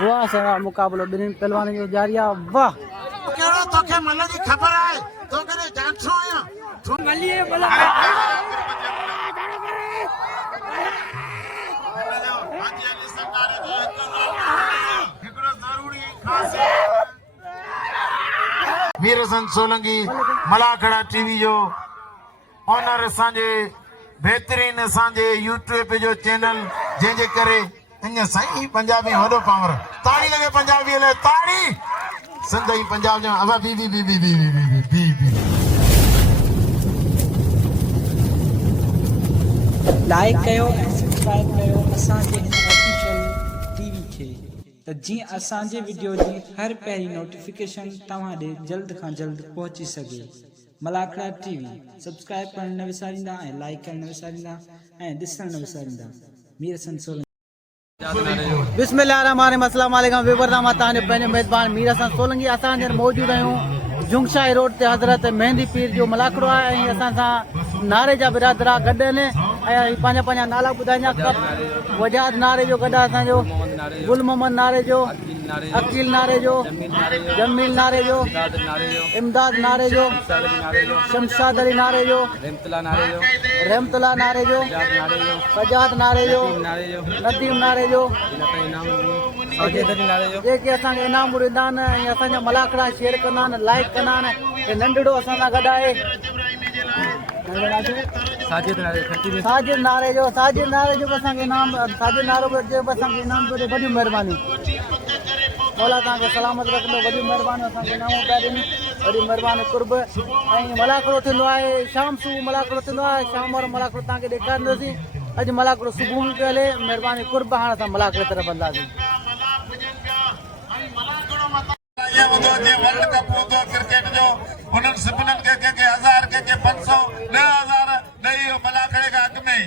वाह सारा मुकाबलो बिन पहलवान जो जारी है। वाह केड़ो तोखे मन जी खबर है तो करे जानसो आया तू मलिए मला हाजी अली सरकार जो एकड़ो जरूरी खास वीर हसन सोलंकी मलाखड़ा टीवी जो ऑनर असांजे बेहतरीन असांजे यूट्यूब जो चैनल जंहिंजे करे अञा साईं पंजाबी वॾो पावर ताड़ी लगे पंजाबी ले ताड़ी संदई पंजाब जो अब बी बी बी बी बी बी बी लाइक कयो सब्सक्राइब कयो असांजे हिन ऑफिशियल टीवी खे त जीअं असांजे वीडियो जी हर पहिरीं नोटिफिकेशन तव्हां ॾे जल्द खां जल्द पहुची सघे। मलाखड़ा टीवी सब्सक्राइब करण न विसारींदा ऐं लाइक करण न विसारींदा ऐं ॾिसण न विसारींदा। मीर हसन सोलंकी बिस्मिल्लाहिर्रहमानिर्रहीम अस्सलाम वालेकुम विवरदा मां तव्हांजो पंहिंजो मेज़बान मीर हसन सोलंकी असां हींअर मौजूदु आहियूं जुंगशाही रोड ते हज़रत मेहंदी पीर जो मलाखड़ो आहे ऐं असां सां नारे जा बिरादरा गॾु आहिनि ऐं पंहिंजा पंहिंजा नाला ॿुधाईंदा। वजाद नारे जो गॾु आहे असांजो, गुल मोहम्मद नारे जो, अकील नारे जो, जमील नारे जो, इमदाद नारे जो, शमशाद अली नारे जो, रहमतुल्लाह नारे जो, सजाद नारे जो, नदीम नारे जो जेके असांखे इनाम ॾींदा आहिनि ऐं असांजा मलाखड़ा शेयर कंदा आहिनि, लाइक कंदा आहिनि। हे नंढड़ो असां सां गॾु आहे साजिद नारे जो बि असांखे इनाम साजिद नारो बि असांखे इनाम थो ॾिए। वॾियूं महिरबानियूं मौला तव्हांखे सलामत रखंदो। वॾियूं महिरबानियूं असांखे इनाम पिया ॾियनि। वॾी महिरबानी कुर्ब ऐं मलाखड़ो थींदो आहे शाम सुबुह मलाखड़ो थींदो आहे। शाम वारो मलाखड़ो तव्हांखे ॾेखारींदासीं। अॼु मलाखड़ो सुबुह में पियो हले। महिरबानी कुर्ब हाणे असां मलाखड़े तरफ़ हलंदासीं। वर्ल्ड कप होतो क्रिकेट जो उन्हनि सभिनीनि खे कंहिंखे 1000 कंहिंखे 500 1000 ॾेई मलाखड़े खां अॻु में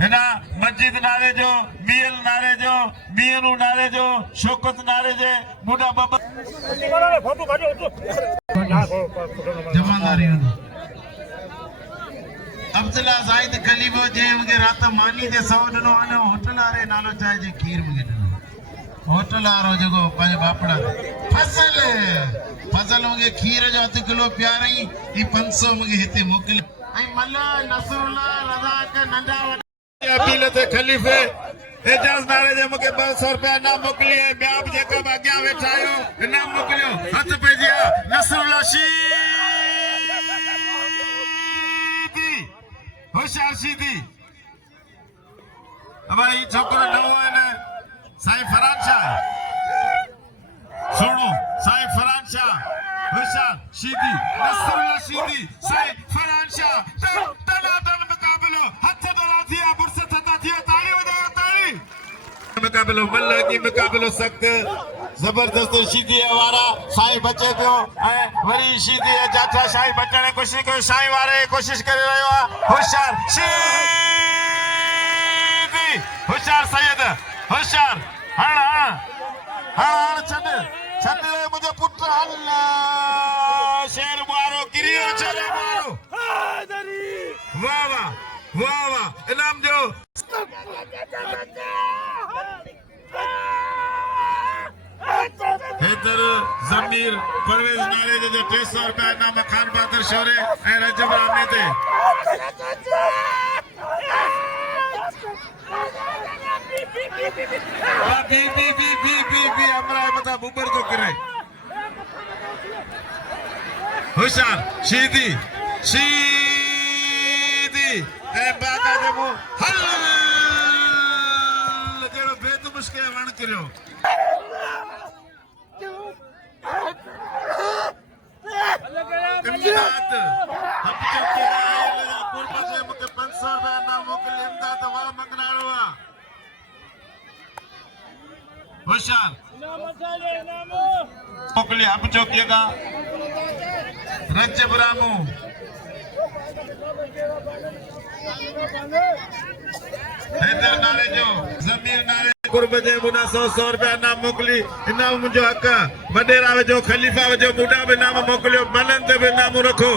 हिन मस्जिद नारे जो, मियल नारे जो, मियनू नारे जो, शौकत नारे जे बूढ़ा बाबा जमादारी अब्दुल्ला जाहिद कलीमो जे मूंखे राति मानी ते सौ ॾिनो वञो होटल वारे नालो चाहे जे खीर मूंखे ॾिनो होटल वारो जेको पंहिंजे बापड़ा फज़ल मूंखे खीर जो 8 किलो प्यारई ई 500 मूंखे हिते मोकिलियो ऐं मल्ला नसरुल्ला रज़ाक नंढा अपील ते खलीफ़े एजाज नारे जे मूंखे 200 रुपया इनाम मोकिली ऐं ॿिया बि जेका बि अॻियां वेठा आहियो इनाम मोकिलियो। हथ पइजी विया नसरुल्ला शीदी होशियार शीदी भाई छोकिरो नओं आहे न साईं फरान शाह सुनो साईं फरान शाह होशियार शीदी नसरुल्ला शीदी साईं फरान शाह तनातन मुकाबलो हथ दोला थिया फुर्सत था थिया ताली वजाओ ताली मुकाबलो मल्लाकी मुकाबलो सख्त जबरदस्त शीदी वारा साईं बचे पियो ऐं वरी शीदी जाठा साईं बचण जी कोशिश कयो साईं वारे कोशिश करे रहियो आहे होशियार शीदी होशियार सैयद होशियार हण छॾ मुंहिंजो पुट अल्लाह शेर मारो गिरियो चले मारो वाह वाह वाह वाह इनाम जो हैदर जमीर परवेज नारे जो 300 रुपया इनाम खान बहादुर शौरे ऐं रजब रामे ते होशियार शीदी शीदी ऐं बागा जे मुंहुं हल जहिड़ो बेद मुश्किल वण किरियो इमदाद मूंखे 500 रुपया इनाम मोकिली इमदाद वाह मंगनाड़ो आहे होशियार मोकिली अब चौकीगा रजब रामू हैदर नारे जो ज़मीर नारे कुर्ब जे मुना 100 रुपया नाम मोकली इनाम मुंहिंजो हक़ वडेरा जो खलीफ़ा जो बुढ़ा बि नाम मोकिलियो मनन ते बि नाम रखो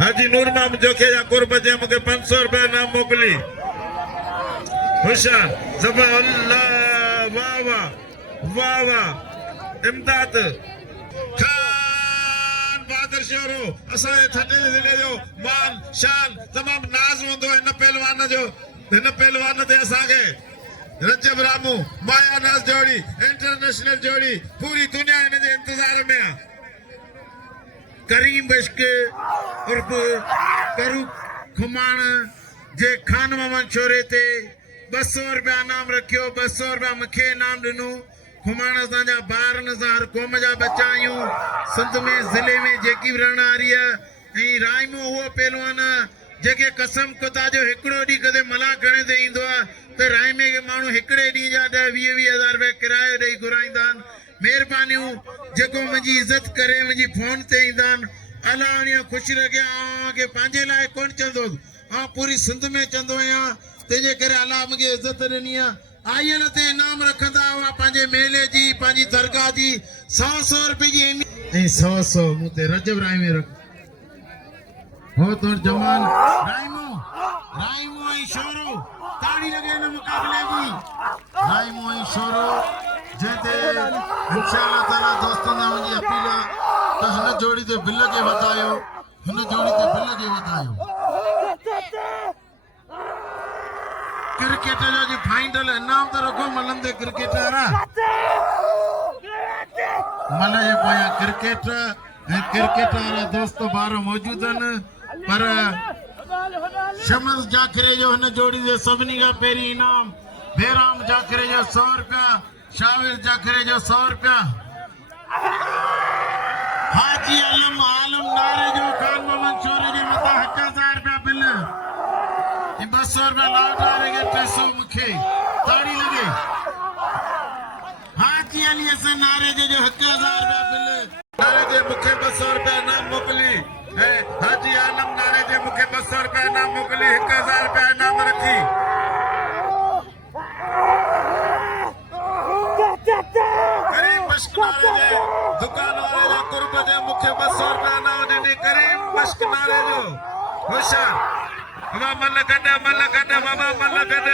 हाजी नूर मां मुंहिंजो खे या कुर्ब जे मूंखे 500 रुपया नाम मोकिली होशियार ज़बर अल्लाह वाह वाह वाह वाह इमदाद खान बहादुर शोरो असांजे थधे ज़िले जो मान शान तमाम नाज़ हूंदो हिन पहलवान ते असांखे रजब रामू माया नाज़ जोड़ी इंटरनेशनल जोड़ी पूरी दुनिया हिन जे इंतज़ार में आहे करीम बश्क उर्फ करू खुमाण जे खान मोहम्मद छोरे ते 200 रुपया इनाम रखियो 200 रुपया मूंखे इनाम ॾिनो खुमाण असांजा ॿारनि सां हर क़ौम जा बच्चा आहियूं सिंध में ज़िले में जेकी बि रहण वारी आहे ऐं राइमो उहो पहलवान जेके कसम खुदा जो हिकिड़ो ॾींहुं कदे मला खणे ते ईंदो आहे त राइमे खे माण्हू हिकिड़े ॾींहं जा 10-20 हज़ार रुपया किरायो ॾेई घुराईंदा आहिनि महिरबानियूं जेको मुंहिंजी इज़त करे मुंहिंजी फोन ते ईंदा आहिनि अलाह उन्हीअ ख़ुशि रखे के पंहिंजे लाइ कोन चवंदो पूरी सिंध में चवंदो आहियां तंहिंजे करे अलाह मूंखे इज़त ॾिनी आहे आयल ते इनाम रखंदा हुआ पंहिंजे मेले जी पंहिंजी दरगाह जी 100 रुपए जी ऐं 100 मूं ते रजब राइमे रख हो तो जवान राइमो ऐं शोरो ताड़ी लगे हिन मुक़ाबले जी राइमो ऐं शोरो जंहिंते इंशाअल्लाह ताला दोस्तनि सां मुंहिंजी अपील आहे त हिन जोड़ी ते बिल खे वधायो क्रिकेट जो जी फाइनल इनाम तो रखो मलन दे क्रिकेटर मल जे पोयां क्रिकेटर दोस्त बार मौजूद आहिनि पर शमस जाखरे जो हिन जोड़ी जे सभिनी खां पहिरीं इनाम बेराम जाखरे जो 100 रुपया शाविर जाखरे जो 100 रुपया हाजी आलम नारे जो खान मोहम्मद छोरे जे मथां 1000 रुपया बिल 200 रुपया लाड वारे खे पैसो मूंखे ताड़ी लगे हाजी अली हसन नारे जो 1000 रुपया बिल नारे जे मूंखे 200 रुपया नाम मोकिली ऐं हाजी आलम नारे जे मूंखे 200 रुपया नाम मोकिली 1000 रुपया नाम रखी करीम बश्क नारे जे दुकान वारे जो कुर्ब जे मूंखे 200 रुपया नाम ॾिनी करीम बश्क नारे जो होशियार बाबा मल गड बाबा मल गड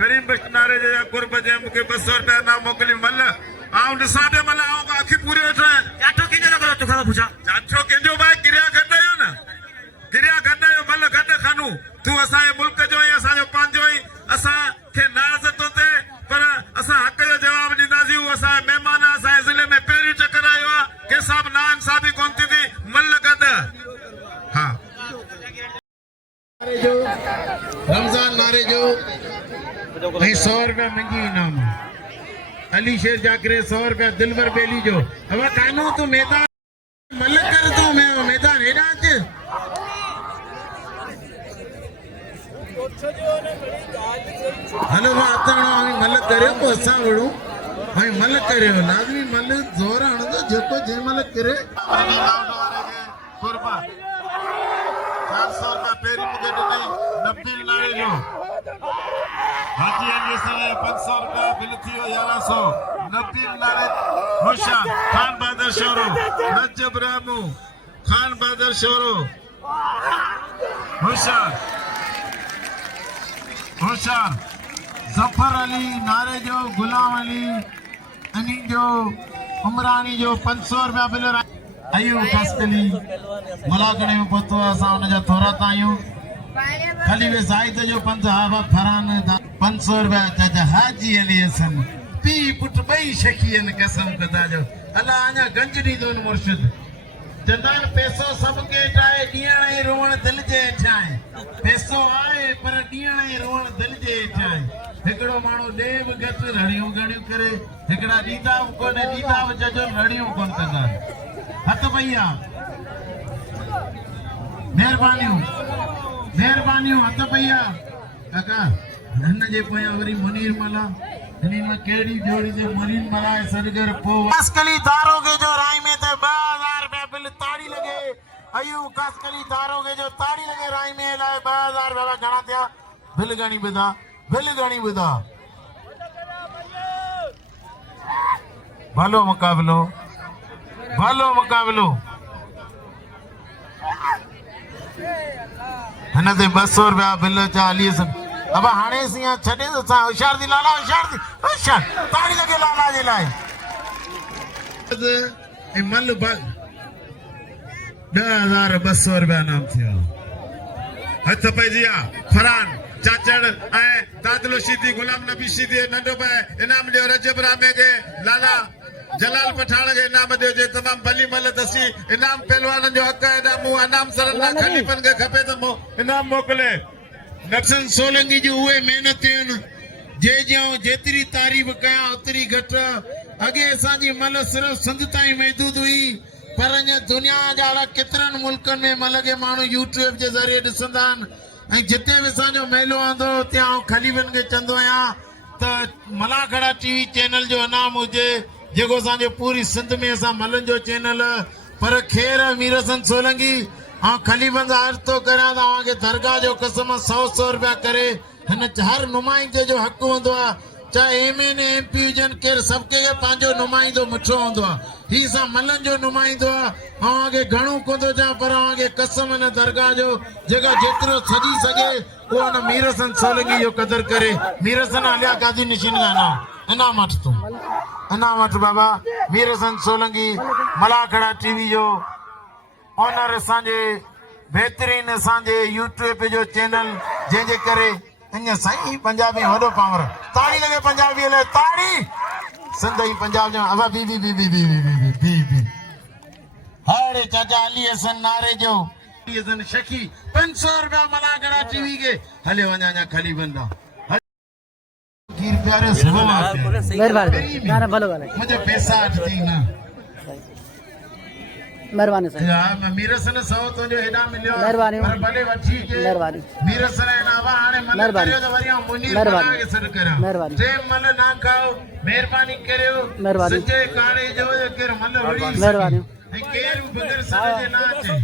करीम बश्क नारे जे कुर्ब जे मूंखे 200 रुपया नाम मोकिली मल आऊं ॾिसां पियो मल आऊं आखी पूरी वेठो आहियां चाठो कंहिंजो न करो तोखां पुछां चाठो कंहिंजो भाई गिरिया गॾायो न गिरिया गॾायो मल गॾ खानू तूं असांजे मुल्क जो ऐं असांजो पंहिंजो ई असांखे नाज़ थो थिए पर असां हक़ जो जवाब ॾींदासीं उहो असांजा महिमान असांजे ज़िले में पहिरीं चकर आयो आहे कंहिंसां बि नाइंसाफ़ी कोन थींदी मल गॾ हा रमज़ान नारे जो 100 रुपया मुंहिंजी इनाम अली शेर जाकरे 100 रुपया दिलवर बेली जो अब कानो तू मैदान मल कर तू मैं मैदान हेडा अच हलो मां अतणो मल करियो पोइ असां वड़ू भाई मल करियो लाज़मी मल ज़ोर हणंदो जेको जंहिं महिल किरे कुर्बा 400 रुपया पहिरीं मूंखे ॾिनई नबील नाले जो हाजी अली से 500 रुपया बिल थियो 1100 नबील नाले होशियार खान बहादुर शोरो रजब रामू खान बहादुर शोरो होशियार जफर अली नारे जो गुलाम अली अनी जो उमरानी जो 500 रुपया बिल आयूं कस्कली मलाकणे में पहुतो असां हुन जा थोरा आहियूं खाली वे जायद जो 5 हावा फरान 500 रुपया चाचा हाजी अली हसन पी पुट बई शकीन कसम खुदा जो अल्लाह अञा गंज ॾींदो मुर्शिद चंदान पैसो सबके ठाहे ॾियण ऐं रोअण दिलि जे हेठां आहे पैसो आहे पर ॾियण ऐं रोअण दिलि जे हेठां आहे हिकिड़ो माण्हू ॾे बि घटि रड़ियूं घणियूं करे हिकिड़ा ॾींदा बि कोन ॾींदा बि चजो रड़ियूं कोन कंदा हथ भैया महिरबानियूं हथ भैया काका हिन जे पोयां वरी मुनीर मला इन्हीं में केड़ी जोड़ी जे मरीन मराए सरगर पो कसकली दारोगे जो राय में ते 2000 रुपया बिल ताड़ी लगे अयू कसकली दारोगे जो ताड़ी लगे राय में लाए 2000 बाबा घणा थिया बिल गणी बुधा भलो मुकाबलो हिन ते 200 रुपया बिल चालीह अब हाणे सिया छॾे तो होशियार दी लाला होशियार ताड़ी लगे लाला जे लाए ए मल 10,200 रुपया नाम थिया हथ पैजिया फरान चाचड़ ऐ दादलो शीदी गुलाम नबी शीदी नंढो पे इनाम ॾियो रजब रामे के लाला जलाल पठान के इनाम ॾियो जे तमाम भली मल दसी इनाम पहलवान जो हक है मु इनाम सरला खलीफन के खपे तो इनाम मोकले नक्सन सोलंगी जो उहे मेहनतियुनि जे जो जेतिरी तारीफ़ कया उतरी घट अगे असांजी मल सिर्फ सिंध ताईं महदूद हुई पर अञा दुनिया जा केतिरनि मुल्कनि में मल के माण्हू यूट्यूब जे ज़रिए ॾिसंदा आहिनि ऐं जिते बि असांजो मेलो आंदो उते आउं खलीफ़नि खे चवंदो आहियां त मलाखड़ा टीवी चैनल जो इनाम हुजे जेको असांजो पूरी सिंध में असां मलनि जो चैनल पर ख़ैर मीर हसन सोलंगी हाँ खलीफन से अर्ज तो करा तव्हांखे दरगाह जो कसम 100 रुपया करे हिन हर नुमाइंदे जो हक़ हूंदो आहे चाहे MN MP हुजनि केरु सबके पंहिंजो नुमाइंदो मिठो हूंदो आहे ही असां मलनि जो नुमाइंदो आहे अव्हांखे घणो कोन थो चवां पर अव्हांखे कसम हिन दरगाह जो जेका जेतिरो सजी सघे उहो हिन मीर हसन सोलंगी जो क़दर करे मीर हसन अलिया काजी निशीन गाना इनाम वठ तूं इनाम वठ बाबा मीर हसन सोलंगी मलाखड़ा टीवी जो ऑनर असांजे बेहतरीन असांजे यूट्यूब जो चैनल जंहिंजे करे अञा साईं पंजाबी वॾो पावर ताड़ी लगे पंजाबी लाइ ताड़ी सिंध ई पंजाब जो अबा बी हाड़े चाचा अली हसन नारे जो अली हसन शकी 500 रुपया मलाखड़ा टीवी के हले वञा अञा खली बंदा गिर प्यारे मेहरबानी ना भलो ॻाल्हि मुझे पैसा अटती ना मेहरबानी साईं यार मीरसन 100 तो जो हेडा मिलियो मेहरबानी पर भले वठी के मेहरबानी मीरसन ना वा हाने मन करियो तो वरिया मुनीर बना के सर करा मेहरबानी जे मल ना खाओ मेहरबानी करियो मेहरबानी सच्चे काणे जो केर मल होड़ी मेहरबानी ऐं केर बगैर सर जे ना अचे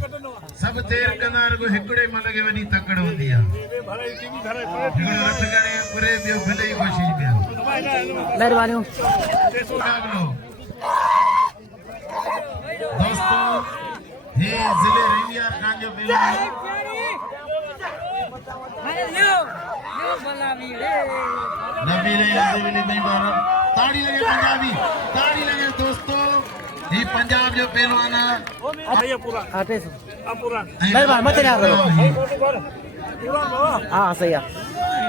सब देर कनार को हिकड़े मल के वनी तकड़ होंदी आ हिकड़ो रट करे पूरे बियो भले ही कोशिश पिया मेहरबानी दोस्तों ये जिले रेंडियार खान जो नबी नहीं बार ताड़ी लगे दोस्तों ये पंजाब जो पहलवान मेहरबानी मत ना करो हाँ सही है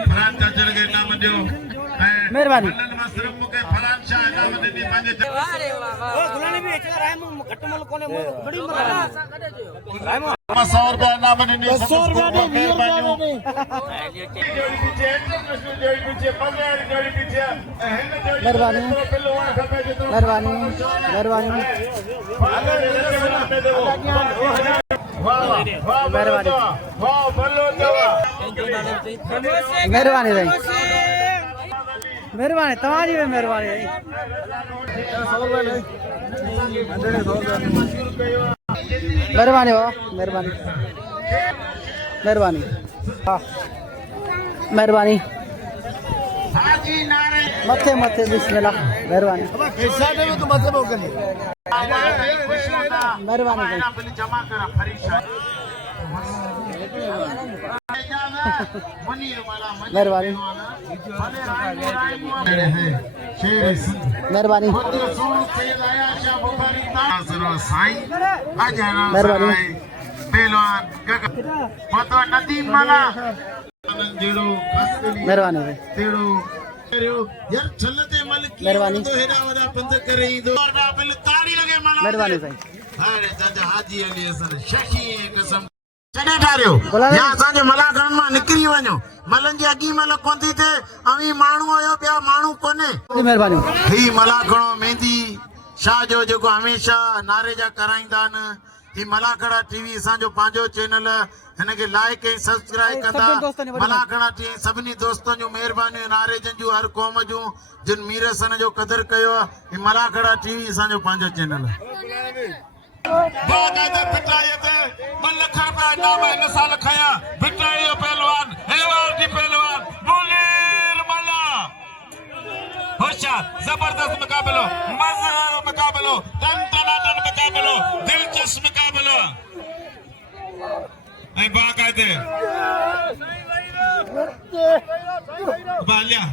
फरान चाचड़ के नाम जो मेहरबानी सिर्फ मुके फरान शाह नाम दे दी पंजे गुलानी भी एकला राय मु घटमल कोने बड़ी मरा 100 रुपया नाम दे 200 रुपया नहीं जोड़ी पीछे इंटरनेशनल जोड़ी पीछे पंजाब जोड़ी पीछे मेहरबानी मेहरबानी मेहरबानी तव्हांजी भी मेहरबानी मेहरबानी हो मेहरबानी हाँ मेहरबानी मथे मथे बिस्मिल्लाह मेहरबानी मेहरबानी जमा करा फरीशा मेहरबानी मेहरबानी मेहरबानी मेहरबानी मेहरबानी साईं मलाखड़नि मां निकिरी वञो मलनि जी अॻी मल कोन थी थिए अवी माण्हू हुयो ॿिया माण्हू कोन्हे मेहरबानी ही मलाखड़ो मेहंदी शाह जो जेको हमेशह नारे जा कराईंदा आहिनि कि मलाखड़ा टीवी असांजो पंहिंजो चैनल हिनखे लाइक ऐं सब्सक्राइब कंदा। मलाखड़ा टीवी सभिनी दोस्तनि जूं महिरबानियूं नारे जंहिंजूं हर क़ौम जूं जिन मीर सन जो क़दुरु कयो आहे। ही मलाखड़ा टीवी असांजो पंहिंजो चैनल आहे। बाक़ाइदा फिटाई ते 2 लख रुपया इनाम हिन साल खया। फिटाई जो पहलवान हेवार जी पहलवान मुनीर मला। होशियार जबरदस्त मुकाबलो, मज़ेदार मुकाबलो, टन मुकाबलो, दिलचस्प मुकाबलो ऐं बाक़ाइदे बालिया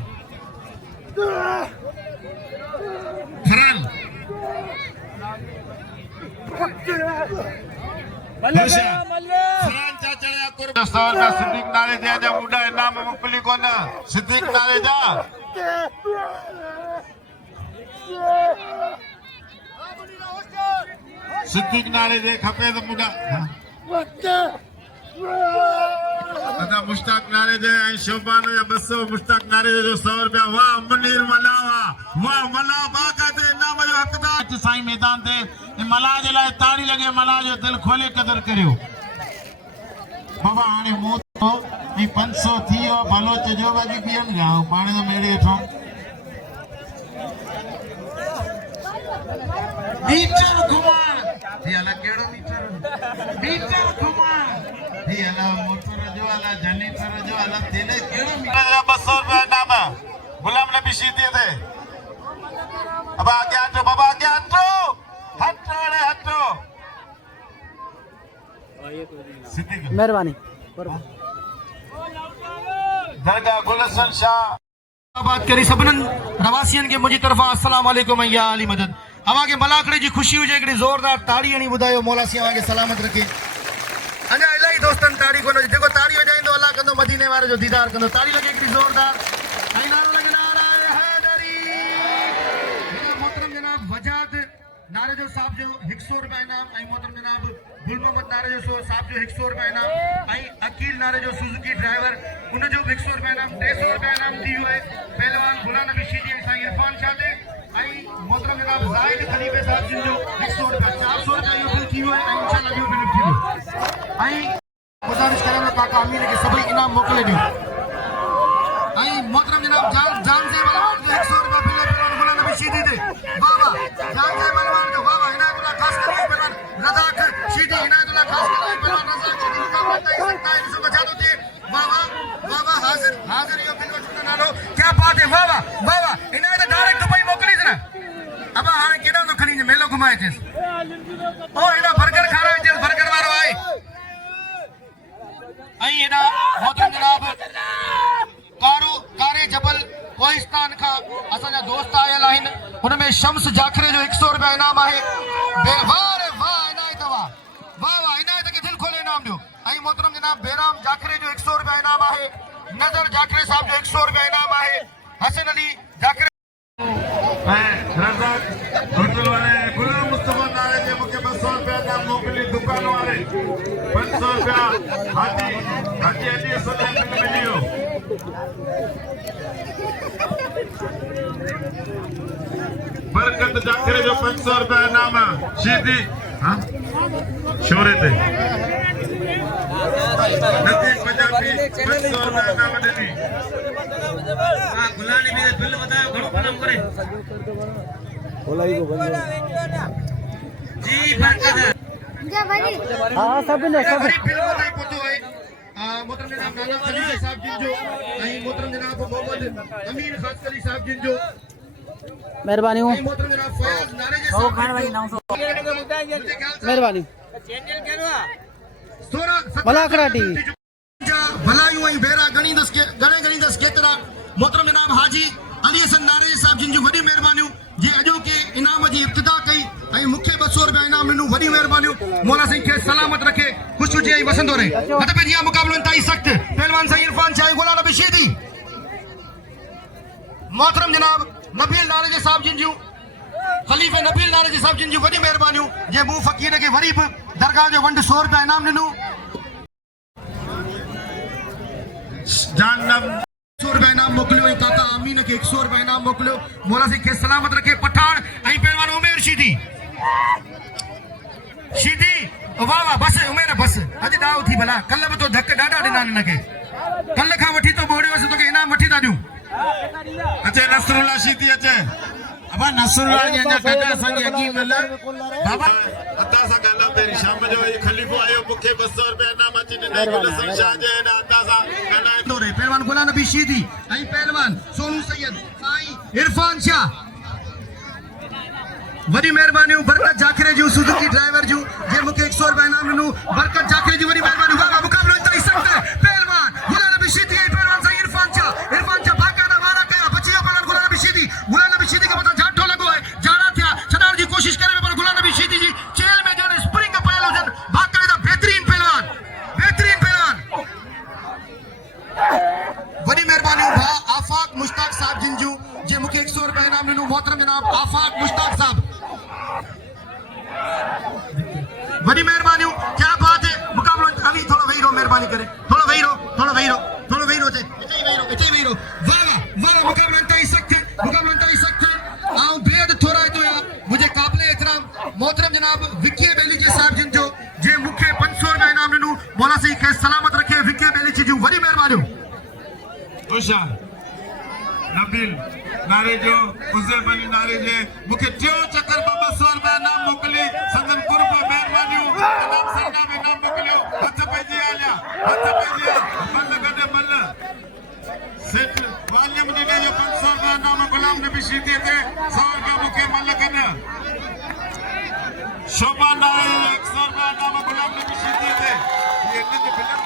खरान सिद्दीक नाले जा मुंडा इनाम मोकिली कोन। सिद्दीक नाले जा सिद्दीक नाले जे खपे त मुंडा मुश्ताक नाले जे ऐं शोभान जा 200 मुश्ताक नाले जो 100 रुपया। वाह मुनीर मला, वाह मला बाक़ाइदे इनाम जो हक़दार साईं मैदान ते। मला जे लाइ ताड़ी लगे, मला जो दिल खोले कदर करियो बाबा। हाणे मूं तो 500 थी वियो भलो चजो बाक़ी ॿियनि जा पाण त मेड़े वठो। मीटर घुमाण थी अला कहिड़ो मीटर घुमाण थी अला मोटर जो अला जनरेटर जो अला तेले कहिड़ो मीटर। 200 रुपया इनाम गुलाम नबी शीदी ते। अब आगे हटो बाबा, आगे हटो हटो। मेहरबानी दरगाह गुलशन शाह बात करी सभिनीनि रवासियनि खे मुंहिंजी तरफ़ां अस्सलाम वालेकुम या अली मदद। अवांखे मलाखड़े जी ख़ुशी हुजे हिकिड़ी ज़ोरदार ताड़ी हणी ॿुधायो। मौला सी अवांखे सलामत रखे। अञा इलाही दोस्तनि ताड़ी कोन हुजे, जेको ताड़ी वॼाईंदो अल्लाह कंदो मदीने वारे जो दीदार कंदो। ताड़ी लॻे हिकिड़ी ज़ोरदार ऐं नारो लॻे नारे हैदरी। मोहतरम जनाब वजाद नारे जो साहब जो 100 रुपया इनाम ऐं मोहतरम जनाब गुल मोहम्मद नारे जो साहब जो 100 रुपया इनाम ऐं अकील नारे जो सुजुकी ड्राइवर उनजो 100 रुपया इनाम 300 रुपया इनाम थी वियो आहे। पहलवान गुलाम नबी शीदी ऐं साईं इरफान शाह ते ऐं मोहतरम जनाब ज़ाहिद खलीफ़े साहब जिन जो 100 रुपया 400 रुपया इहो बिल थी वियो आहे ऐं इंशाअल्लाह इहो बिल थी वियो। ऐं गुज़ारिश करां काका अमीर खे सभई इनाम मोकिले ॾियो। ऐं मोहतरम जनाब जान से पहलवान जो 100 रुपया बिल गुलाम नबी शीदी ते। वाह वाह जान से पहलवान जो वाह वाह इनायतुल्लाह खास कर पहलवान रज़ाक शीदी इनायतुल्लाह खास कर पहलवान रज़ाक शीदी मुकाबला तय सकता है इसको बचा दो। वाह वाह हाजिर यो बिल वठण नालो क्या बात है। वाह वाह इनायत डायरेक्ट दुबई मोकिलीस ना। अब हाणे केॾा तो खणी मेलो घुमाए चेस ओ एॾा बर्गर खाराए चेस बर्गर वारो आहे। ऐं एॾा मोहतरम जनाब कारे जबल कोहिस्तान खां असांजा दोस्त आयल आहिनि। हुनमें शम्स जाखरे जो 100 रुपया इनाम आहे। वाह रे वाह इनायत वाह इनायत खे दिल खोले इनाम ॾियो। ऐं मोहतरम जनाब बेराम जाखरे जो 100 रुपया इनाम आहे। नज़र जाखरे साहब जो 100 रुपया इनाम आहे। हसन अली जाखरे रज़ाक होटल वाले गुलाम मुस्तफा नाले जे मूंखे 200 रुपया इनाम मोकिली। दुकान वारे 500 रुपया हाजी अली असद मिली वियो। बरकत जाखरे जो 500 रुपया इनाम शीदी शोरे ते। नतीज पंजाबी 500 रुपया इनाम ॾिनी। गुलाम नबी बिल बतायो घणो कम करे जी बरकत हाँ सब बिल बताई पतो है। मोहतरम जनाब नाना खलीफे साहब जिन जो ऐं मोहतरम जनाब मोहम्मद अमीर खास अली साहब जिन जो मेहरबानी ऐं मोहतरम जनाब फयाज नारे जे साहब मेहरबानी चैनल केड़ो आहे मलाखड़ा टीवी भलायूं ऐं बेरा घणी दस केतिरा। मोहतरम जनाब हाजी अली हसन नारे साहब जिन जो वॾी महिरबानियूं जे अॼोके इनाम जी इब्तिदा कई ऐं मूंखे 200 रुपया इनाम ॾिनो। वॾी महिरबानियूं। मौला साईं खे सलामत रखे ख़ुशि हुजे ऐं वसंदो रहे। हथ पे जिया मुक़ाबलो इंतहाई सख़्त पहलवान साईं इरफान शाह गुलाम नबी शीदी। मोहतरम जनाब नबील नारे जे साहब जिन जूं खलीफ़े नबील नारे जे साहब जिन जूं वॾी महिरबानियूं जे मूं फ़क़ीर खे वरी बि दरगाह जो वंड 100 रुपया इनाम ॾिनो। जानम 100 रुपया इनाम मोकिलियो ऐं काका अमीन खे 100 रुपया इनाम मोकिलियो। मौला साईं खे सलामत रखे। पठान ऐं पहलवान उमेर शीदी वाह वाह बस उमेर बस अॼु ॾाओ थी भला कल्ह बि तो धक ॾाढा ॾिना हिनखे कल्ह खां वठी तो बोड़ियो असां तोखे इनाम वठी था ॾियूं अचे नसरुल्ला शीदी अचे अब नसरुल्ला जी अञा काका असांजी अॻी मिल बाबा अता सां ॻाल्हायो पहिरीं शाम जो ये खलीफ़ो आयो मूंखे 200 रुपया इनाम अची ॾिनई गुल शाह जे हेॾा अता सां ॻाल्हाए तो रे पहलवान गुलाम नबी शीदी ऐं पहलवान सोनू सैयद साईं इरफान शाह वॾी महिरबानी बरकत जाखिरे जूं सुजुकी ड्राइवर जूं जे मूंखे 100 रुपया इनाम ॾिनो बरकत जाखिरे जी वॾी महिरबानी वाह वाह मुक़ाबलो इंतहाई सख़्त है पहलवान गुलाम नबी शीदी ऐं पहलवान साईं इरफान शाह बाक़ायदा वारा कया बची वियो पहलवान गुलाम नबी शीदी खे मथां झाठो लॻो आहे जाड़ा थिया छॾाइण जी कोशिशि करे पर गुलाम नबी शीदी जी चेल में ॼण स्प्रिंग पयल हुजनि बाक़ायदा बेहतरीन पहलवान वॾी महिरबानी भाउ आफ़ाक़ मुश्ताक साहब जिन जूं जे मूंखे 100 रुपया इनाम ॾिनो मोहतरम जनाब आफ़ाक़ मुश्ताक साहब वॾी महिरबानी क्या बात है मुक़ाबलो अभी थोड़ा वेही रहो मेहरबानी करे थोड़ा वेही रहो इते वेही रहो वाह मुक़ाबलो इंतहाई सख़्त है आऊं बेहद थोड़ा तो या मुझे काबिले एहतराम मोहतरम जनाब विक्की बेली जे साहब जिन जो जे मूंखे 500 रुपया इनाम ॾिनो मौला साईं खे सलामत रखे विक्की बेली जी जूं वॾी महिरबानी होशियार नबील नारे जो उसे बनी नारे जे मूंखे टियों चक्कर 200 रुपया इनाम मोकिली संदन कुर्ब महिरबानी इनाम सरना में इनाम मोकिलियो हथ पेजी आलिया मल गॾ मल सेठ वालियम ॾिने जो 500 रुपया इनाम गुलाम नबी शीदी ते 100 रुपया मूंखे मल गॾ शोभा नारे 100 रुपया इनाम गुलाम नबी शीदी ते ये इनजी फिल्म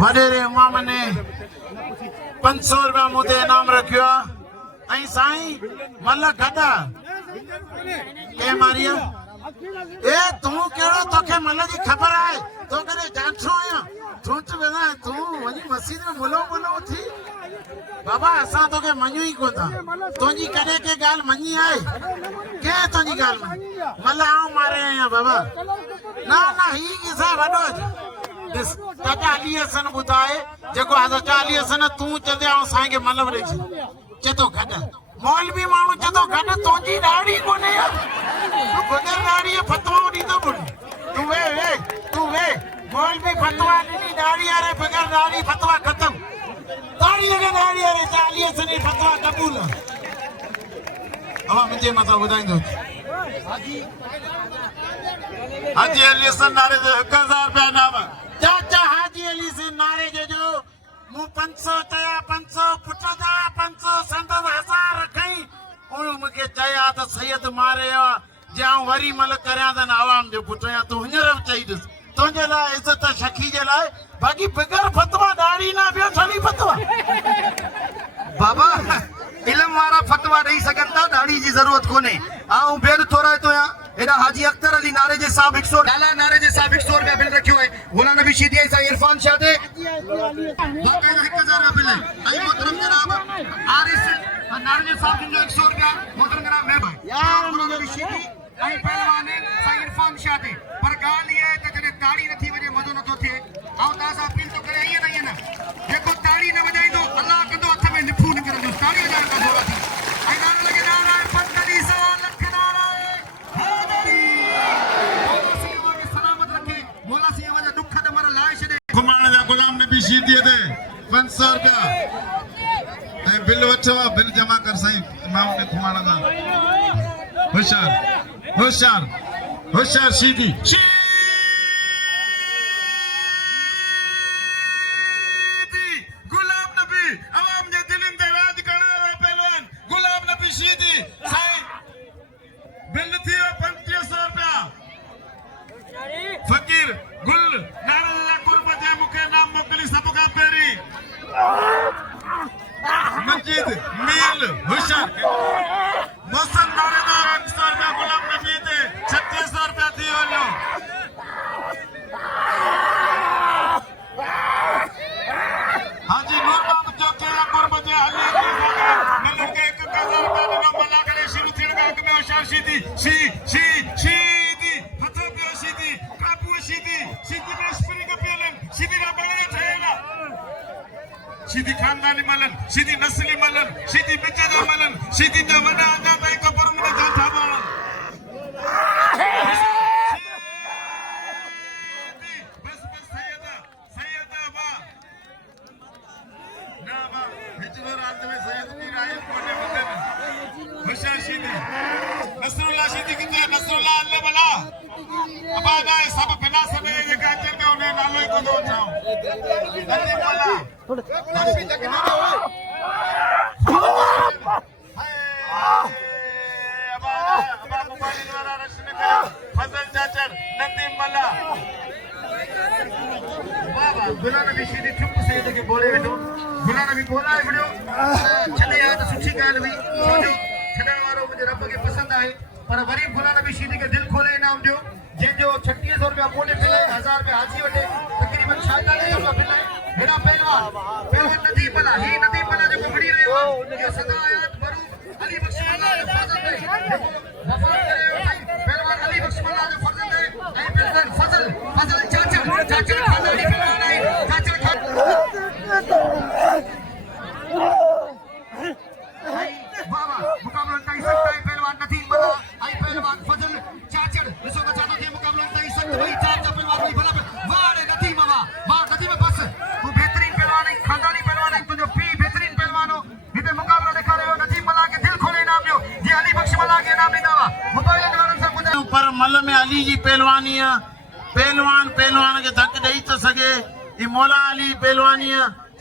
वडेरे इमाम ने 500 रुपया मुझे इनाम रखियो ऐं साईं मल गॾा के मारिया ए तू केड़ो तोखे मल जी खबर है तो करे जाठो आया झूठ वेदा तू वनी मस्जिद में मुलो थी बाबा असा तो के मन्यू ही कोता तोजी कदे के गाल मन्नी आए के तोजी गाल मल आऊं मारे आया बाबा ना ही किसा वडो दिस चाचा अली हसन बुधाए जको आजा चाचा अली हसन तू चदे आ साईं के मल वरे चतो गड मौलवी मानु चतो गड तोजी दाढ़ी कोने तू बगैर दाढ़ी फतवा दी तो बुढ़ तू वे मौलवी फतवा दी दाढ़ी अरे बगैर दाढ़ी फतवा खत्म दाढ़ी लगे दाढ़ी अरे चाचा अली हसन फतवा कबूल अब मुझे मता बुधाइंदो हाजी अली हसन नारे 1000 रुपया नाम चाचा हाजी अली से नारे जो मु 500 चया 500 पुट जा 500 संदन 1000 रखई ओ मुके चया त सैयद मारे जा वरी मल करया त आवाम जो पुटया तू हनर चई दस तुझे ला इज्जत शखी जे लाए बाकी बगैर फतवा दाढ़ी ना बियो थली फतवा बाबा इल्म वारा फतवा ॾेई सघनि था दाढ़ी जी ज़रूरत कोन्हे ऐं बेद थोरा तो या एडा हाजी अख्तर अली नारे जे साहब 100 डाला नारे जे साहब 100 रुपया बिल रखियो है गुलाम नबी शीदी साईं इरफान शाह दे बाकायदा 1000 रुपया बिल है मोहतरम जनाब आरिस नारे जे साहब जो 100 रुपया मोहतरम जनाब मैं भाई गुलाम नबी शीदी आई पहलवान साईं इरफान शाह दे पर गाल ये है त जने दाढ़ी नथी वजे मजो नथो थे ऐं तासा अपील तो करे आइए ना जेको दाढ़ी न वजाइंदो अल्लाह कंदो हथ में निफू निकरंदो दाढ़ी वजाइण का जोर थी आई नारो लगे नारा पंतली सवा लख नारा घुमाण जा गुलाम नबी शीदी ते 500 रुपया ऐं बिल वठो बिल जमा कर साईं इमाम ने घुमाण जा होशियार शीदी गुलाम नबी आवाम जे दिलन ते राज करणा पहलवान गुलाम नबी शीदी साईं बिल थियो 3500 रुपया फकीर गुल नारा कुर्ब जे मुखे नाम मोकली सब का पेरी मस्जिद मील हुसैन मोहसन नारेदार 100 रुपया गुलाम नबी ते 3600 रुपया थी वलो हाजी नूर बाबू चौके या कुर्ब जे हले मिलन के 1000 रुपया नो मला करे शुरू थियण का में होशियार शीदी हथ पे शीदी काबू शीदी में स्प्रिंग पेलन शीदी रा बड़े ठेला शीदी खानदानी मलन शीदी नस्ली मलन शीदी बिचदा मलन शीदी जो वडा आजा ताई कबर में जाता मलन नामा हिजवर अंत में सैयद की राय कोने मदन हुसैन शीदी नसरुल्लाह शीदी कितने नसरुल्लाह अल्लाह भला अब आना है सब बिना समय ये काजल में उन्हें नालो ही को दो जाओ नदी भला अभी तक ना अब मोबाइल द्वारा रचना करा फजल चाचर नदी भला गुला नबी शीदी चुप से के बोले वेठो गुला नबी बोला है वीडियो छने या तो सुठी गाल हुई छोजो छडण वारो मुझे रब के पसंद है पर वरी गुला नबी शीदी के दिल खोले इनाम दियो जो 3600 रुपया मोने पिले 1000 रुपया हाजी वटे तकरीबन 47 रुपया पिले हेरा पहलवान नदी भला ही नदी भला जो बड़ी रहे हो ये सदा आयात बरू अली बख्श अल्लाह जो फजल है वफात करे पहलवान अली बख्श अल्लाह जो फजल है ऐ पहलवान फजल फजल चाचा खानदानी पहलवान है चाचा बाबा मुकाबला तय सकता है पहलवान नदीम भला आई पहलवान फजल चाचड़ इसो का चाहता है मुकाबला तय सकता भाई चाचा पहलवान भाई भला वाह रे नदीम बाबा वाह नदीम बस तू बेहतरीन पहलवान है खानदानी पहलवान है तुझे पी बेहतरीन पहलवान हो इते मुकाबला दिखा रहे हो नदीम भला के दिल खोले इनाम दियो जी अली बख्श भला के इनाम नहीं दावा मोबाइल द्वारा से मुझे पर मल में अली जी पहलवानी है पहलवान के धक दई तो सके ई मौला अली पहलवानी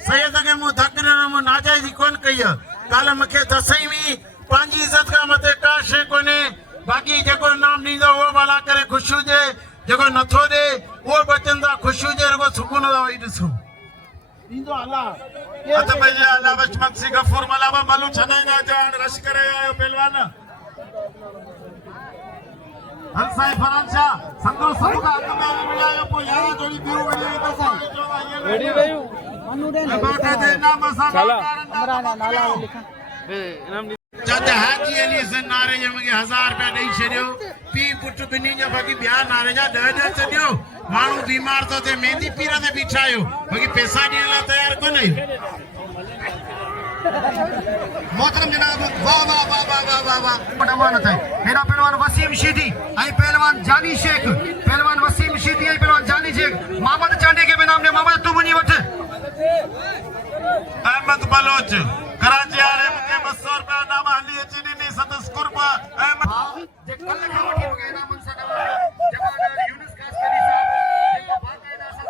सैयद के मु धक न नाजायज कोन कई कल मूंखे दसई में पंहिंजी इज़त खां मथे का शइ कोन्हे बाक़ी जेको इनाम ॾींदो उहो भला करे ख़ुशि हुजे जेको नथो ॾे उहो बचनि था ख़ुशि हुजे रुगो सुकून था वेही ॾिसो हथ पंहिंजे अला बचमत सी गफूर मलाबा मलू छॾाईंदा जान रश करे आयो पहलवान हल साईं फरान शाह संगो सब का हथ में मिलायो पोइ यार जोड़ी बियो वञे तो साईं जो आयल रेडी रहियो मनु दे बाटा दे नाम सां नाला लिखा चाचा हाजी अली से नारे जे मूंखे 1000 रुपया ॾेई छॾियो पीउ पुट ॿिन्ही जा बाक़ी ॿिया नारे जा 10 छॾियो माण्हू बीमार थो थिए मेहंदी पीर ते बीठा आहियो बाक़ी पैसा ॾियण लाइ तयार कोन आहियो मोहतरम जनाब वाह वाह वाह वाह वाह वाह वाह पटमान था मेरा पहलवान वसीम शीदी आई पहलवान जानी शेख पहलवान वसीम शीदी आई पहलवान जानी शेख मोहम्मद चांडे के नाम ने मोहम्मद तू मुनी वठ अहमद बलोच कराची आ रहे मुझे 200 रुपया नाम हली अची नी सदस कुर्बा अहमद जे कल का वठी के नाम से जमादार यूनुस कासकरी साहब जे बाकायदा से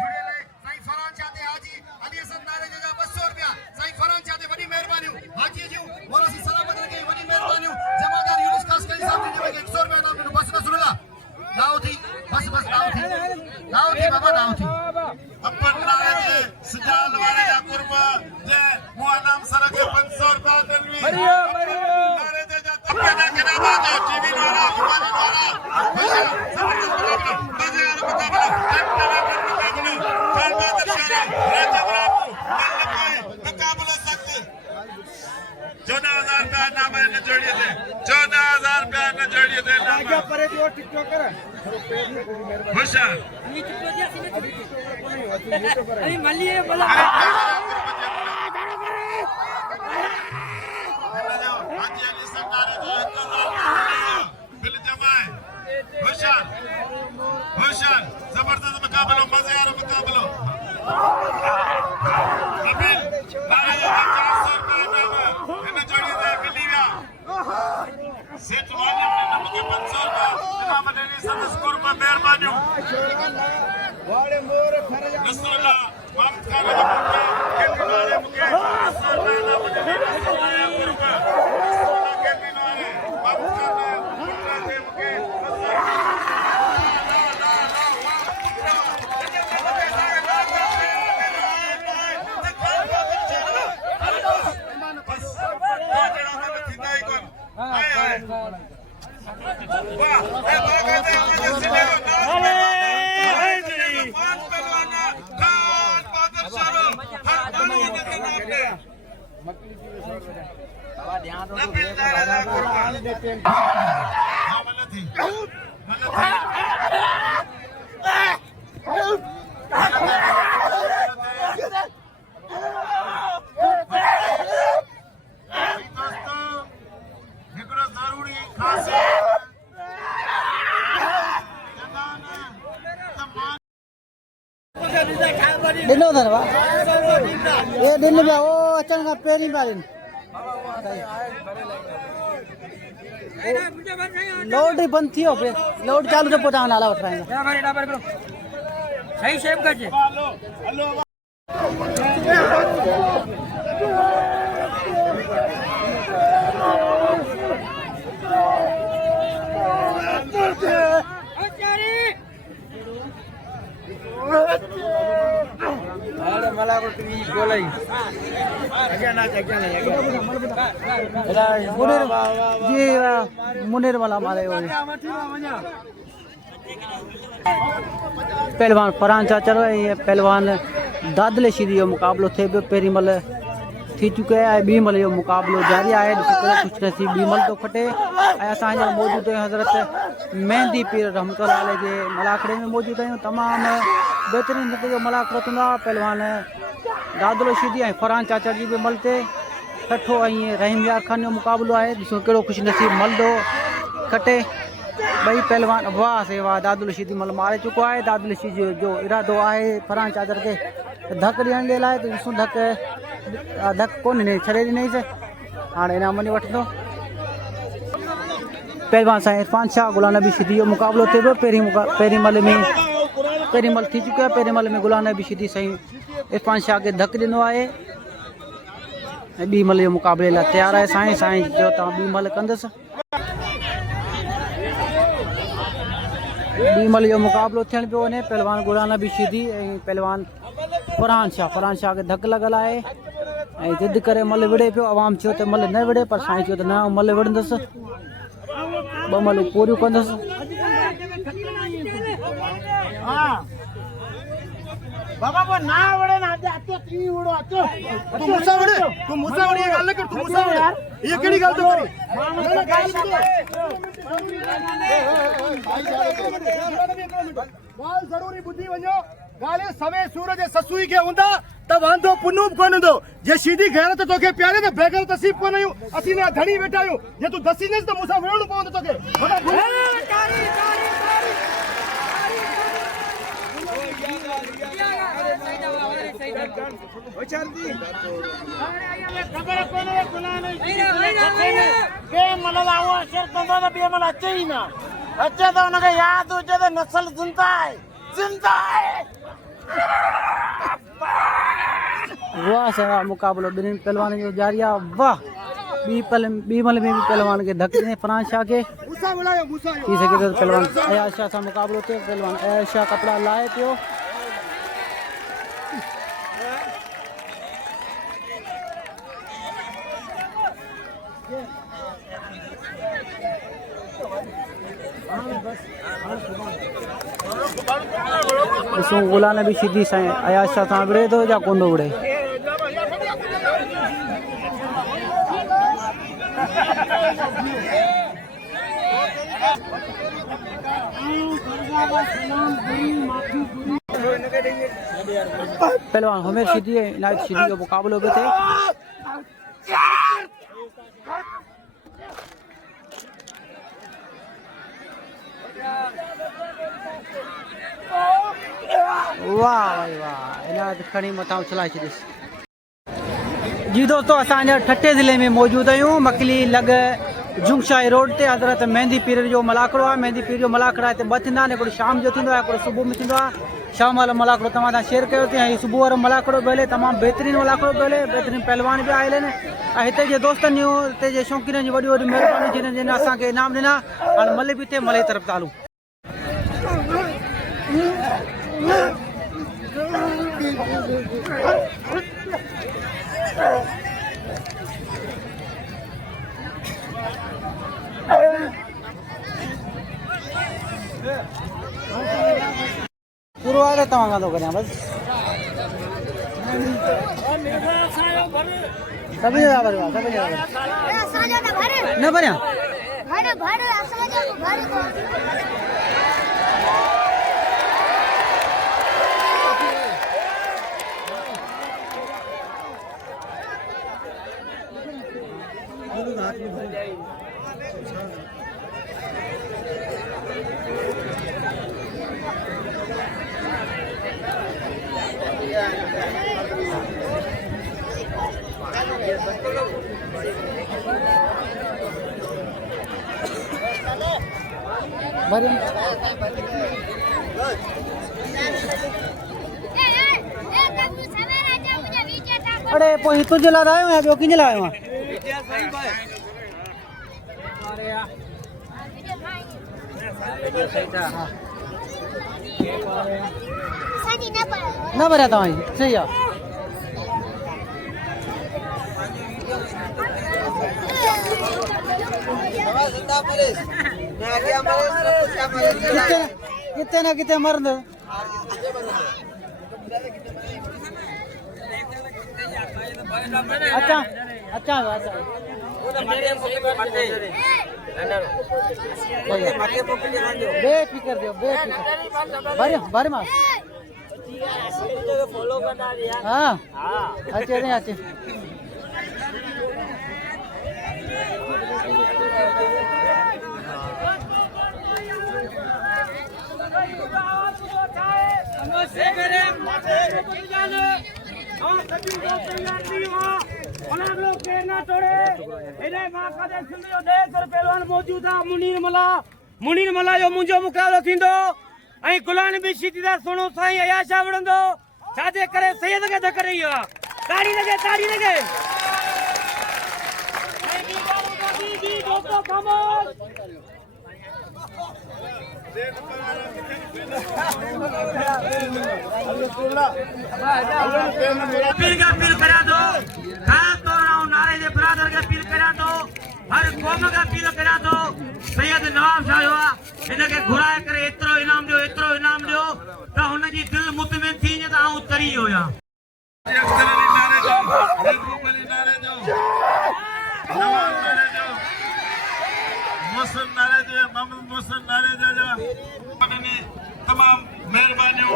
जुड़े ले साईं फरान चाहते हाजी अली हसन नारे जा 200 रुपया साईं फरान चाहते बड़ी मेहरबानी हाजी जी मोला सी सलामत रखे बड़ी मेहरबानी जमादार यूनुस कासकरी साहब ने 100 रुपया नाम बस न सुनला लाओ थी बस लाओ थी बाबा लाओ थी अपन नारे जे सजाल वाले जा कुर्बा जे मुआ नाम सर के 500 रुपया दलवी नारे जे जा तकना केना बाजो टीवी वाला मोबाइल वाला भैया बजे यार मुकाबला खान बहादुर शाह राजा बाबू मुकाबला सख्त 14000 रुपया नाम ने जोड़िए थे 14000 रुपया ने जोड़िए थे नाम क्या परे जो टिकटॉकर होशियार अरे मल्लिए बोला हाजी अली सरकार जो बिल जमाए होशियार जबरदस्त मुकाबला मजेदार मुकाबला अबिल नारे 400 रुपया नाम इन जोड़ी दे बिलिया सेठ वाले ने नमके 500 रुपया नाम ने सदस कुर्बा मेहरबानी वाले मोर खरजा रसूलुल्लाह माफ कर के वाले मुके 500 रुपया नाम ने सदाया कुर्बा रसूलुल्लाह के बिनारे माफ कर दे मुके दिनो धनवा दिन में वो अचन का पेरी मारिन लोड ही बंद थी पे लोड चालू से पोटा नाला उठ रहे हैं सही शेप कर मला बोलाई मुनीर वाला मारे पहलवान फरहान चाचा ये पहलवान दादले शीदी जो मुकाबलो थे पेरी मल थी चुके है बी मल जो मुकाबलो जारी है कुछ नसीब बी मल तो खटे असांजा मौजूद है हज़रत मेहंदी पीर रहमतुल्लाह अलैह जे मलाखड़े में मौजूद आहियूं तमाम बेहतरीन रीति जो मलाखड़ो थींदो आहे पहलवान दादलो शीदी ऐं फरहान चाचा जी भी मल ते कठो ऐं रहीम यार खान जो मुकाबलो है ॾिसो कहिड़ो खुश नसीब मलदो खटे बई पहलवान वाह से वाह दादुल शीदी मल मारे चुको है दादुल शीदी जो इरादो है फरहान चादर के धक ॾियण जे लाइ त ॾिसूं धक कोन्हे छॾे ॾिनई से हाणे इनाम वञी वठंदो पहलवान साईं इरफान शाह गुलाम नबी शीदी जो मुकाबलो थिए पियो पहिरीं मल थी चुको आहे पहिरीं मल में गुलाम नबी शीदी साईं इरफान शाह खे धक ॾिनो आहे ऐं ॿी मल जो मुक़ाबले लाइ तयारु आहे साईं जो तव्हां ॿी मल कंदुसि ॿी मल जो मुक़ाबलो थियण पियो वञे पहलवान गुलाम नबी शीदी ऐं पहलवान फरहान शाह खे धक लॻल आहे ऐं ज़िद करे मल विड़े पियो आवाम चयो त मल न विड़े पर साईं चयो त न मल विड़ंदुसि ॿ मलूं पूरियूं कंदुसि बाबा को ना वड़े ना दे अतो ती उड़ो अतो तू मुसा वड़े ये गाल कर तू मुसा वड़े ये केड़ी गाल तो करी गाल जरूरी बुद्धि वणो गाले सवे सूरज ससुई के हुंदा त वांदो पुनूब कोन हुंदो जे सीधी गैरत तोखे प्यारे त बेगर तसीब कोन आयो असी ने धणी बैठायो जे तू दसी ने त मुसा वड़ो पवंदो तोखे अचे तो उनके याद हुजे तो नस्ल जिंदा है वाह सारा मुकाबलो ॿिन्हिनि पहलवान जो जारी आहे वाह ॿी मल में भी पहलवान के धक ॾिने फरहान शाह के थी सके तो पहलवान अयाज शाह सां मुकाबलो थिए पहलवान अयाज शाह कपिड़ा लाहे पियो ॾिसूं गुलाम नबी शीदी साईं अयाज शाह सां विड़े थो या कोन थो विड़े पहलवान हमेर शीदी इनायत शीदी जो मुकाबलो भी थे वाह भाई वाह इनायत खणी मथां उछलाए छॾियसि जी दोस्तों असांजा ठठे ज़िले में मौजूद आहियूं मकली लॻ जुंगशाही रोड ते हज़रत मेहंदी पीर जो मलाखड़ो आहे मेहंदी पीर जो मलाखड़ा हिते ॿ थींदा आहिनि हिकिड़ो शाम जो थींदो आहे हिकिड़ो सुबुह में थींदो आहे शाम वारो मलाखड़ो तव्हां सां शेयर कयो थी ऐं सुबुह वारो मलाखड़ो बि हले तमामु बहितरीनु मलाखड़ो बि हले बहितरीनु पहलवान बि आयल आहिनि ऐं हिते जे दोस्तनि जूं हिते जे शौक़ीननि जी वॾी वॾी महिरबानी जिन असांखे इनाम ॾिना हाणे मले बि थिए मले तरफ़ तालू पूरो आ तव्हां खां थो करियां बसि सभिनी जा भरियो आहे सभिनी जा न भरियां भरियम अरे पोइ तुंहिंजे लाइ आयो आहियां ॿियो कंहिंजे लाइ आयो आहियां न भरिया तव्हां सही आहे किथे न किथे मरंद अच्छा अच्छा अच्छा बेफिक्र थियो बेफिक्र भरे भरे मां हाँ अचे नहीं अचे मुनीर मला जो मुंहिंजो मुक़ाबिलो थींदो ऐं गुलान बि शीदीदा सुणो साईं अयाशा वणंदो छाजे करे सैयद खे धक रही आहे ताड़ी लगे दोस्तों खामोश अपील करिया थो ख़ासि तौर ऐं नारे जे बिरादर खे अपील करिया थो हर क़ौम खे अपील करिया थो सैयद नवाब शाह जो आहे हिनखे घुराए करे एतिरो इनाम ॾियो त हुनजी दिलि मुतमिन थी वञे त आउं तरी हुया तमाम मेहरबानियों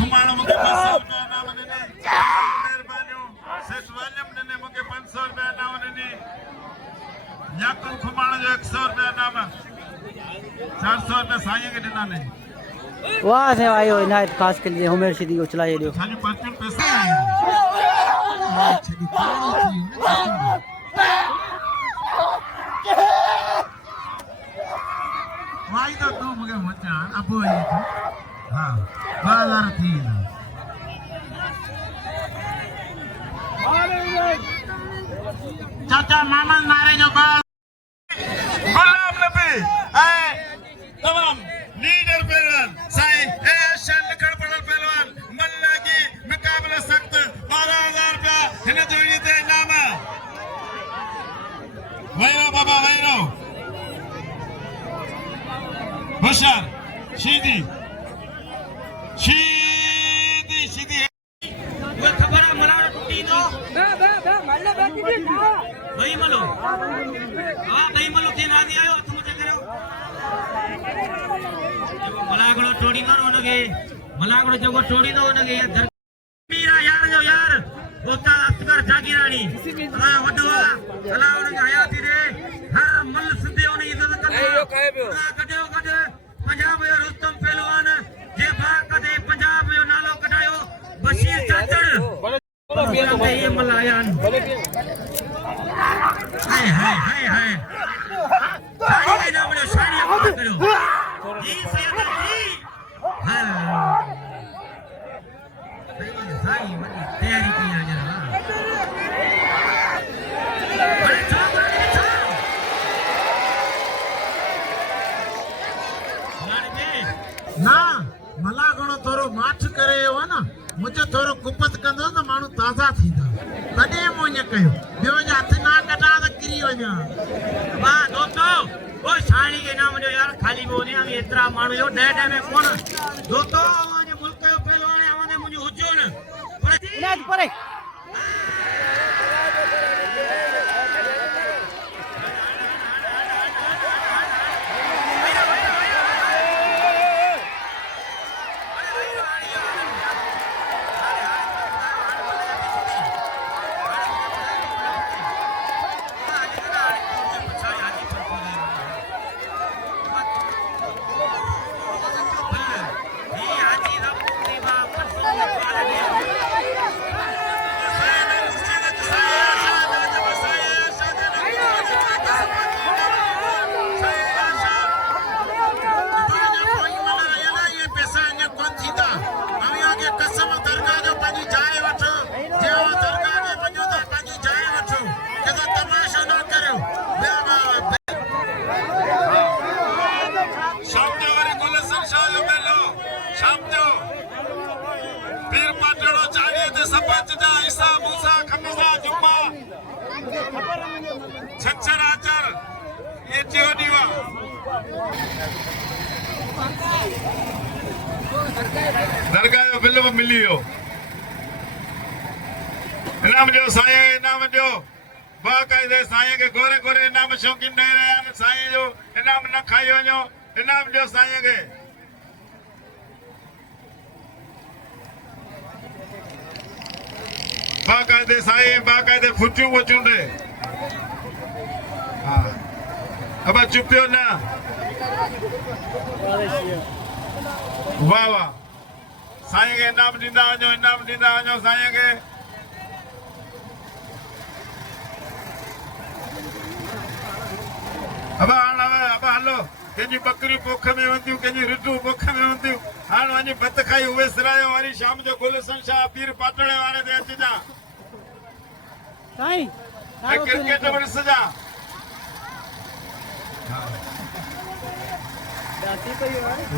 घुमाणो मूंखे 200 रुपया इनाम ॾिने मेहरबानियों सेठ वालियम ॾिने मूंखे 500 रुपया इनाम ॾिने याकूब घुमाण जो 100 रुपया इनाम 400 रुपया साईं खे ॾिना ने वाह से आयो इनायत खास के लिए उमेर शीदी को चलाए दियो साईं पर्चन पैसा वाई तो तू मुझे मचा अब ये हां 2000 थी चाचा मामा नारे जो बाल गुलाम नबी ए तमाम लीडर पहलवान साईं एशियन लखड़ पड़ल पहलवान मल्ला की मुकाबला सख्त 12000 रुपया हिन जो ये इनाम वैरो बाबा वैरो होशियार शीदी वो खबर है मलाड़ टूटी दो मल्ला बैठी थी भाई मलो हां भाई मलो के ना दिया तुम मुझे करो मलागड़ो टोड़ी ना उनके मलागड़ो जो टोड़ी दो उनके मीरा यार जो यार बोता असगर जागीरानी हां वडवा अला उनके हयाती रे हां मल सिद्धे उन इज्जत कर यो खाए पियो कढियो कढ पंजाब जो रुस्तम पहलवान जे बा कदे पंजाब जो नालो कढायो बशीर चाचड़ ये मलायान हाय हाय हाय हाय साड़ी के नाम लो साड़ी मत करो जी सैयद जी हां साड़ी मत तैयारी की आ जरा अरे चलो ना मला घणो थोरो माठ करे हो ना मुझे थोरो कुपत कंदो त माण्हू ताज़ा थींदा तॾहिं मूं ईअं कयो ॿियो जे हथ ना कढा त किरी वञा वाह दोस्तों वो साड़ी के नाम जो यार खाली बोने हम इतना मानो जो डेडे में कौन दोस्तों हमारे मुल्क के पहलवान हमारे मुझे हुज्जो न इनायत परे छंछर आचार ये चयो दीवा दरगाह जो बिल भी मिली वियो इनाम जो साईं इनाम जो बाक़ाइदे साईं के गोरे गोरे इनाम शौक़ीन ॾेई रहिया आहिनि साईं जो इनाम न खाई वञो इनाम जो साईं खे बाक़ाइदे साईं बाक़ाइदे फुचियूं वुचियूं ॾे हा अब चुपियो न वाह वाह साईं खे इनाम ॾींदा वञो साईं खे अब हलो कंहिंजी बकरी पोख में वंदियूं कंहिंजी रिढूं पोख में वंदियूं हाणे वञी भत खाई उहे सिरायो वरी शाम जो गुलशन शाह पीर पाटणे वारे ते अचिजा साईं ऐं क्रिकेट ॾिसजा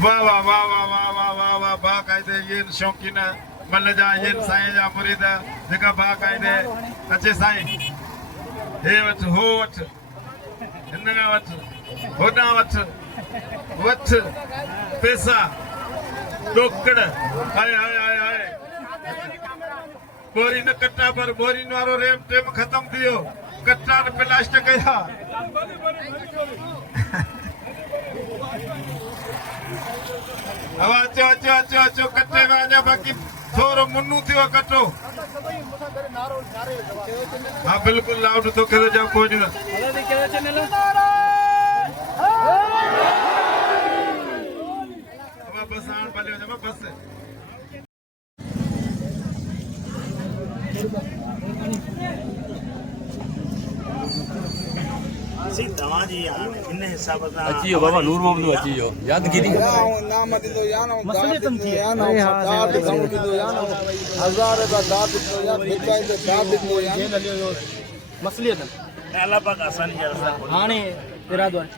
वाह वाह वाह वाह वाह वाह वाह वाह बाक़ाइदे ये शौक़ीन मल जा ये साईं जा मुरीद जेका बाक़ाइदे अचे साईं हे वठ हो वठ हिन खां वठ होॾां वठ पैसा टोकड़ हाय हाय हाय हाय बोरी न कट्टा पर बोरी वारो टेम ख़त्म थी वियो कट्टा न प्लास्टिक जा अब अचो कट्टे में अञा बाक़ी थोरो मुन्नू थियो कट्टो हाँ बिल्कुल लाउड तो कदो जाओ कोई नहीं बस आन पाले हो बस अची वियो बाबा नूर मोहम्मद अची वियो यादगिरी हाणे इरादो आहे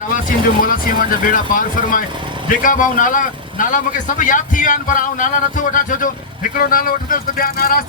नवासीन जो मोलासीन जा बेड़ा पार फरमाए जेका भाऊ नाला मूंखे सभु यादि थी विया आहिनि पर आउं नाला नथो वठां छो जो हिकिड़ो नालो वठंदुसि त ॿिया नाराज़